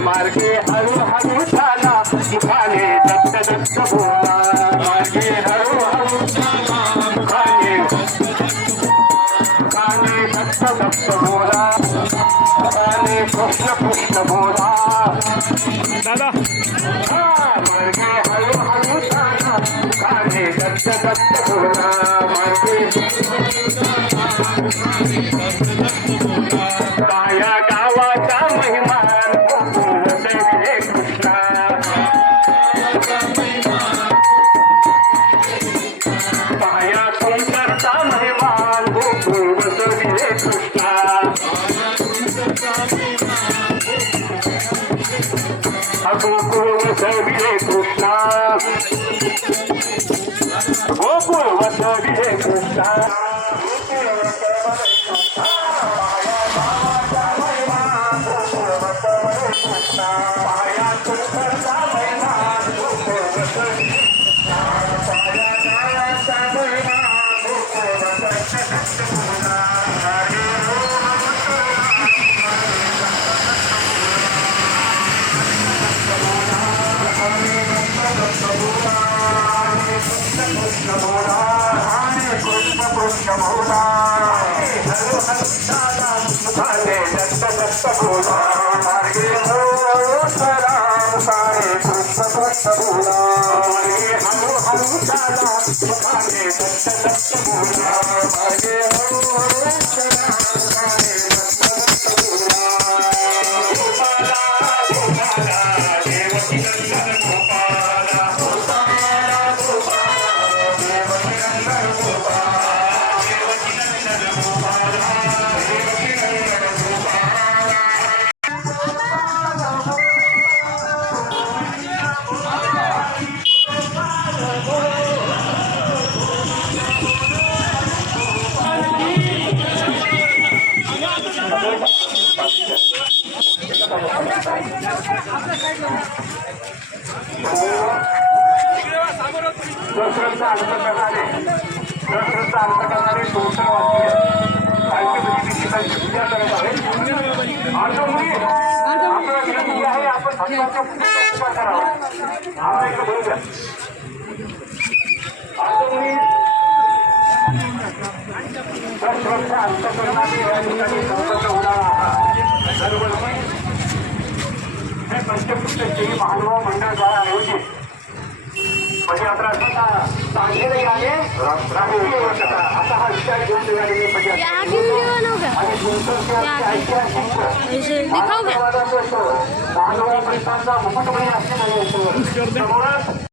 मार्गे हळूहळू झाला मुखाने दत्त दत्त बोला मार्गे हळूहळू झाला मुखाने दत्त दत्त बोला मुखाने कृष्ण कृष्ण बोला दादा मार्गे हळूहळू झाला मुखाने दत्त दत्त बोला मार्गे काया गावाचा महिमान गोकुळ वसविले कृष्णा काया सुंदरचा महिमान गोकुळ वसविले कृष्णा गोकुळ वसविले कृष्णा गोकुळ वसविले कृष्णा पंचकृष्ण महानुभाव मंडळ द्वारा आयोजित पदयात्रा चांगले आले राष्ट्रीय एकता असा हा विचार घेऊन निघालेली पदयात्रा आणि ऐतिहासिक मानवापर्यंतचा मुकुटमणी असलेला